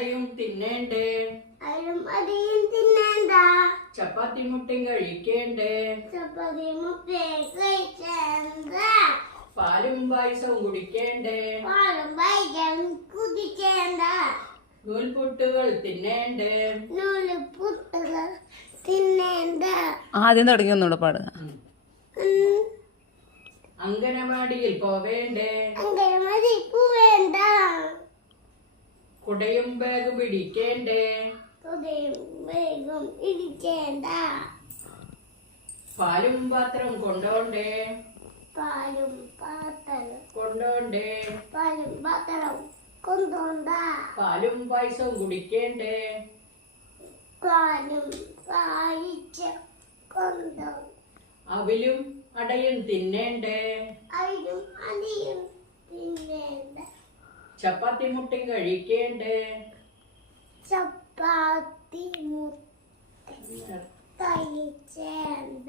അടയും തിന്നേണ്ടേ, അയിലും അടിയും തിന്നേണ്ട. ചപ്പാത്തി മുട്ടയും കഴിക്കേണ്ടേ, ചപ്പാത്തി മുട്ടയും കഴിക്കേണ്ട. പാലും പായസവും കുടിക്കേണ്ടേ, പാലും പായസം കുടിക്കേണ്ട. നൂൽപുട്ടുകൾ തിന്നേണ്ടേ. നൂലുപുട്ടുകൾ തിന്നേണ്ട. ആദ്യം തുടങ്ങി ഒന്നുകൂടെ പാടുക. അങ്കനവാടിയിൽ പോവേണ്ടേ, അങ്കനവാടി പോവേണ്ട. കുടയും ബാഗ് പിടിക്കേണ്ടേ, കുടയും വേഗം ഇരിക്കേണ്ട. പാലും പാത്രം കൊണ്ടോണ്ടേ, പാലും പാത്രം കൊണ്ടോണ്ടേ, പാലും പാത്രം കൊണ്ടോണ്ട. പാലും പായസവും കുടിക്കേണ്ടേ, പാലും പായിച്ച കൊണ്ടോ. അവിലും അടയും തിന്നേണ്ടേ, അയിലും അടിയും തിന്നേണ്ട. ചപ്പാത്തി മുട്ടയും കഴിക്കേണ്ടേ, ചപ്പാത്തി മുട്ട കഴിച്ചേണ്ട.